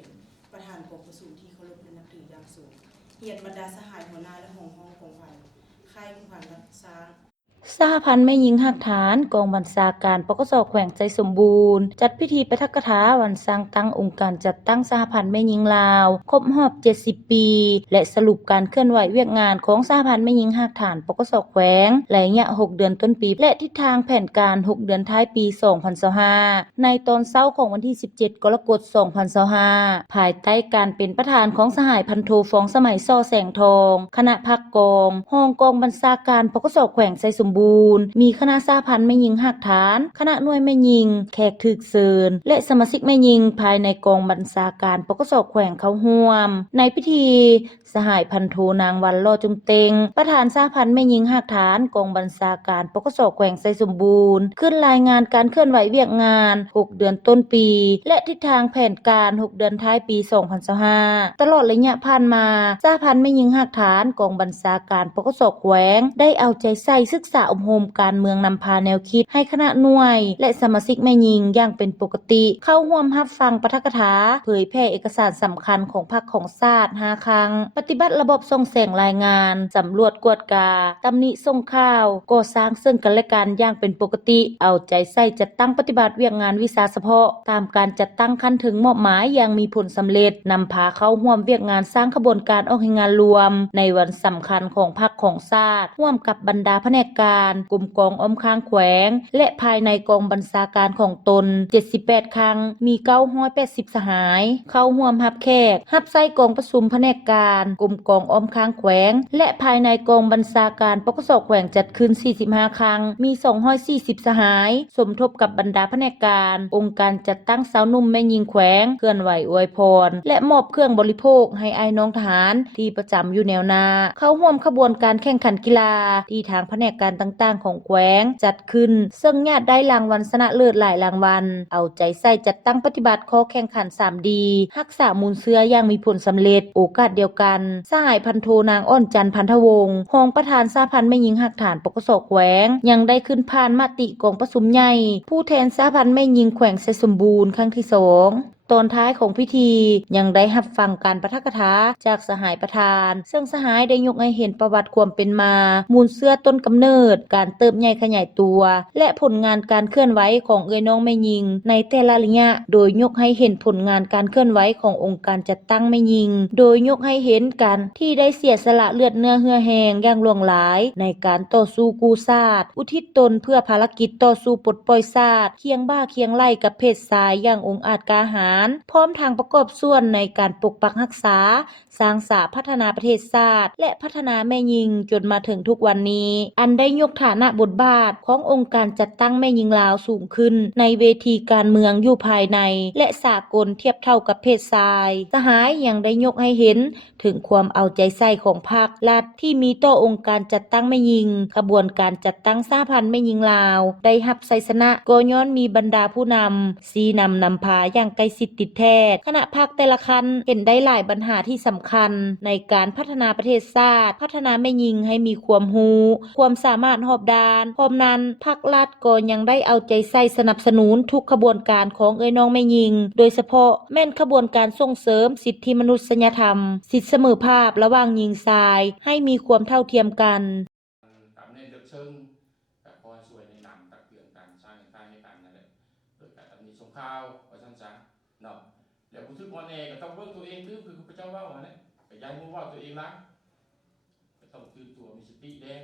นประธานกองประชุมที่เคารพและนับถืออย่างสูงเกียรติบรรดาสหายหัวหน้าและห้องกองพันค่ายกองพันรักษาสหพันธ์แม่หญิงหักฐานกองบัญชาการปกสแขวงใจสมบูรณ์จัดพิธีปาฐกถาวันสร้างตั้งองค์การจัดตั้งสหพันธ์แม่หญิงลาวครบรอบ70 ปีและสรุปการเคลื่อนไหวเวียกงานของสหพันธ์แม่หญิงหักฐานปกสแขวงระยะ6 เดือนต้นปีและทิศทางแผนการ6 เดือนท้ายปี2025ในตอนเช้าของวันที่17 กรกฎาคม2025ภายใต้การเป็นประธานของสหายพันโทฟองสมัยซ่อแสงทองคณะพักกองห้องกองบัญชาการปกสแขวงใจสมบูรณ์มีคณะสหพันธ์แม่หญิงหักฐานคณะหน่วยแม่หญิงแขกถึกเชิญและสมาชิกแม่หญิงภายในกองบัญชาการปกสแขวงเข้าร่วมในพิธีสหายพันโทนางวันลอจุมเต็งประธานสหพันธ์แม่หญิงหักฐานกองบัญชาการปกสแขวงไซสมบูรณ์ขึ้นรายงานการเคลื่อนไหวเวียกงาน6 เดือนต้นปีและทิศทางแผนการ6 เดือนท้ายปี2025ตลอดระยะผ่านมาสหพันธ์แม่หญิงหักฐานกองบัญชาการปกสแขวงได้เอาใจใส่ศึกษาอบรมการเมืองนำพาแนวคิดให้คณะหน่วยและสมาชิกแม่หญิงอย่างเป็นปกติเข้าร่วมรับฟังปาฐกถาเผยแพร่เอกสารสำคัญของพรรคของชาติ5 ครั้งปฏิบัติระบบส่งแสงรายงานสำรวจกวดกาตำหนิส่งข่าวก่อสร้างซึ่งกันและกันอย่างเป็นปกติเอาใจใส่จัดตั้งปฏิบัติเวียกงานวิชาเฉพาะตามการจัดตั้งขั้นถึงมอบหมายอย่างมีผลสำเร็จนำพาเข้าร่วมเวียกงานสร้างขบวนการออกให้งานรวมในวันสำคัญของพรรคของชาติร่วมกับบรรดาแผนกการกลุ่มกองอ้อมข้างแขวงและภายในกองบัญชาการของตน78 ครั้งมี980สหายเข้าร่วมรับแขกรับใช้กองประชุมแผนกการกลุ่มกองอ้อมข้างแขวงและภายในกองบัญชาการปกสแขวงจัดขึ้น45 ครั้งมี240สหายสมทบกับบรรดาแผนกการองค์การจัดตั้งสาวนุ่มแม่หญิงแขวงเคลื่อนไหวอวยพรและมอบเครื่องบริโภคให้อ้ายน้องทหารที่ประจำอยู่แนวหน้าเข้าร่วมขบวนการแข่งขันกีฬาที่ทางแผนกการต่างๆของแขวงจัดขึ้นซึ่งญาติได้รางวัลชนะเลิศหลายรางวัลเอาใจใส่จัดตั้งปฏิบัติข้อแข่งขัน 3D รักษามูลเชื้ออย่างมีผลสำเร็จโอกาสเดียวกันสหายพันโทนางอ้อนจันทร์พันธวงศ์รองประธานสหพันธ์แม่หญิงหักฐานปกสแขวงยังได้ขึ้นผ่านมติกองประชุมใหญ่ผู้แทนสหพันธ์แม่หญิงแขวงไซสมบูรณ์ครั้งที่2ตอนท้ายของพิธียังได้รับฟังการปาฐกถาจากสหายประธานซึ่งสหายได้ยกให้เห็นประวัติความเป็นมามูลเชื้อต้นกำเนิดการเติบใหญ่ขยายตัวและผลงานการเคลื่อนไหวของเอ้ยน้องแม่หญิงในแต่ละระยะโดยยกให้เห็นผลงานการเคลื่อนไหวขององค์การจัดตั้งแม่หญิงโดยยกให้เห็นการที่ได้เสียสละเลือดเนื้อเหือแหงอย่างหลวงหลายในการต่อสู้กู้ชาติอุทิศตนเพื่อภารกิจต่อสู้ปลดปล่อยชาติเคียงบ่าเคียงไหลกับเพศชายอย่างองอาจกล้าหาญพร้อมทางประกอบส่วนในการปกปักรักษาสร้างสาพัฒนาประเทศชาติและพัฒนาแม่หญิงจนมาถึงทุกวันนี้อันได้ยกฐานะบทบาทขององค์การจัดตั้งแม่หญิงลาวสูงขึ้นในเวทีการเมืองอยู่ภายในและสากลเทียบเท่ากับเพศชายสหายยังได้ยกให้เห็นถึงความเอาใจใส่ของภาครัฐที่มีต่อองค์การจัดตั้งแม่หญิงกระบวนการจัดตั้งสหพันธ์แม่หญิงลาวได้รับชัยชนะก็ย้อนมีบรรดาผู้นำชี้นำพาอย่างใกล้ชิดติดแท้คณะพรรคแต่ละคันเห็นได้หลายปัญหาที่สำคัญในการพัฒนาประเทศชาติพัฒนาแม่หญิงให้มีความรู้ความสามารถรอบด้านพร้อมนั้นภาครัฐก็ยังได้เอาใจใส่สนับสนุนทุกขบวนการของเอ้ยน้องแม่หญิงโดยเฉพาะแม่นขบวนการส่งเสริมสิทธิมนุษยธรรมสิทธิเสมอภาพระหว่างหญิงชายให้มีความเท่าเทียมกันตามในเลือกเชิงกับคอยช่วยในนำตักเตือนการสร้างเงินค่าให้กันนั่นแหละโดยการมีสงครามว่าท่านจ้าเนาะเดี๋ยวผู้ทึกวันเองก็ต้องเบิ่งตัวเองคือพระเจ้าว่าเนี่ยก็ย้ายมือว่าตัวเองละก็ต้องตื่นตัวมีสติแดง